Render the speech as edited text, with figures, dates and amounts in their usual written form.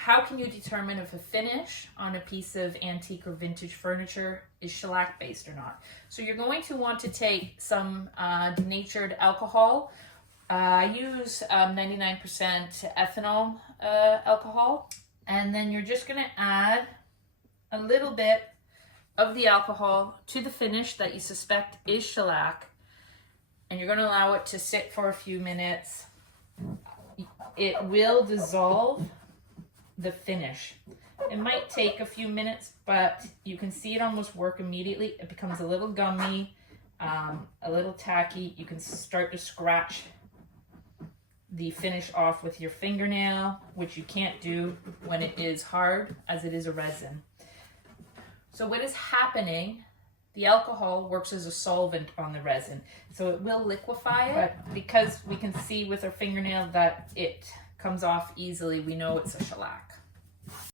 how can you determine if a finish on a piece of antique or vintage furniture is shellac based or not? So you're going to want to take some denatured alcohol. I use 99% ethanol alcohol, and then you're just going to add a little bit of the alcohol to the finish that you suspect is shellac, and you're going to allow it to sit for a few minutes. It will dissolve the finish. It might take a few minutes, but you can see it almost work immediately. It becomes a little gummy, a little tacky. You can start to scratch the finish off with your fingernail, which you can't do when it is hard, as it is a resin. So what is happening, the alcohol works as a solvent on the resin. So it will liquefy it, but because we can see with our fingernail that it comes off easily, we know it's a shellac.